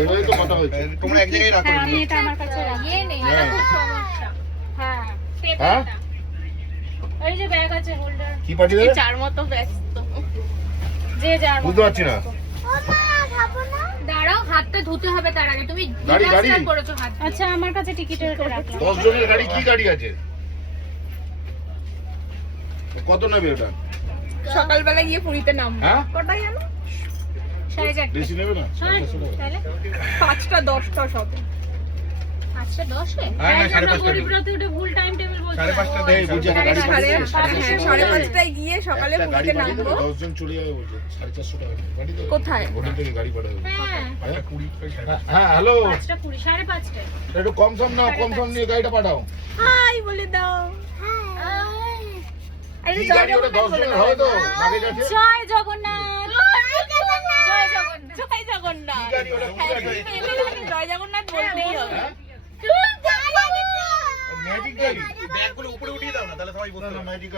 এবারে তো কথা হয়েছে। তোমরা এক জায়গায় রাখো। আমি এটা আমার কাছে রাখিয়ে নেই, এটা খুব সমস্যা। হ্যাঁ, হ্যাঁ? পেপারটা। এই যে ব্যাগ আছে হোল্ডার, কি পাঠিয়ে দেবে? চার মতো ব্যস্ত। যে যার মতো। বুঝতে পারছি না। দাঁড়াও, হাতটা ধুতে হবে তার আগে। তুমি গাড়ি, গাড়ি। ডিজাস্টার করেছো হাত। আচ্ছা, আমার কাছে টিকিটের এটা রাখলাম। 10 জনের গাড়ি, কি গাড়ি আছে? কত নেবে ওটা? সকালবেলা গিয়ে পুরীতে নামবো। হ্যাঁ? কটাই জানো? 4:30। বেশি নেবে না? হ্যাঁ, 450 টাকা। তাহলে 5টা 10টা সব। আচ্ছা, 10-এ? হ্যাঁ, না, 5:30 গরিব রথে উঠে ভুল টাইম টেবিল বলছি। 5:30 এই বুঝি একটা গাড়ি সাড়ে পাঠিয়ে দেবে। 5:30টায় গিয়ে সকালে একটা গাড়ি পুরীতে পাঠিয়ে দেবে, নামবো। 10 জন চলে যাবে বলছে। 450 টাকা নেবে। গাড়ি দেবে? কোথায়? হোটেল থেকে গাড়ি পাঠাবে। হ্যাঁ, হ্যাঁ? 20 হ্যাঁ, হ্যালো। 5:20, 5:30টায়। একটু কম সম নাও, কম সম নিয়ে গাড়িটা পাঠাও। হাই বলে দাও। আরে কি গাড়ি ওটা? 10 জনের হবে তো? লাগেজ আছে? জয় জগন্নাথ। জয় জগন্নাথ। জয় কি জগন্নাথ। গাড়ি ওটা? কি গাড়ি? জয় জগন্নাথ বলতেই হবে। হ্যাঁ? ম্যাজিক গাড়ি? ব্যাগগুলো উপরে উঠিয়ে দাও না, তাহলে সবাই বসতে না, পারবে। ম্যাজিক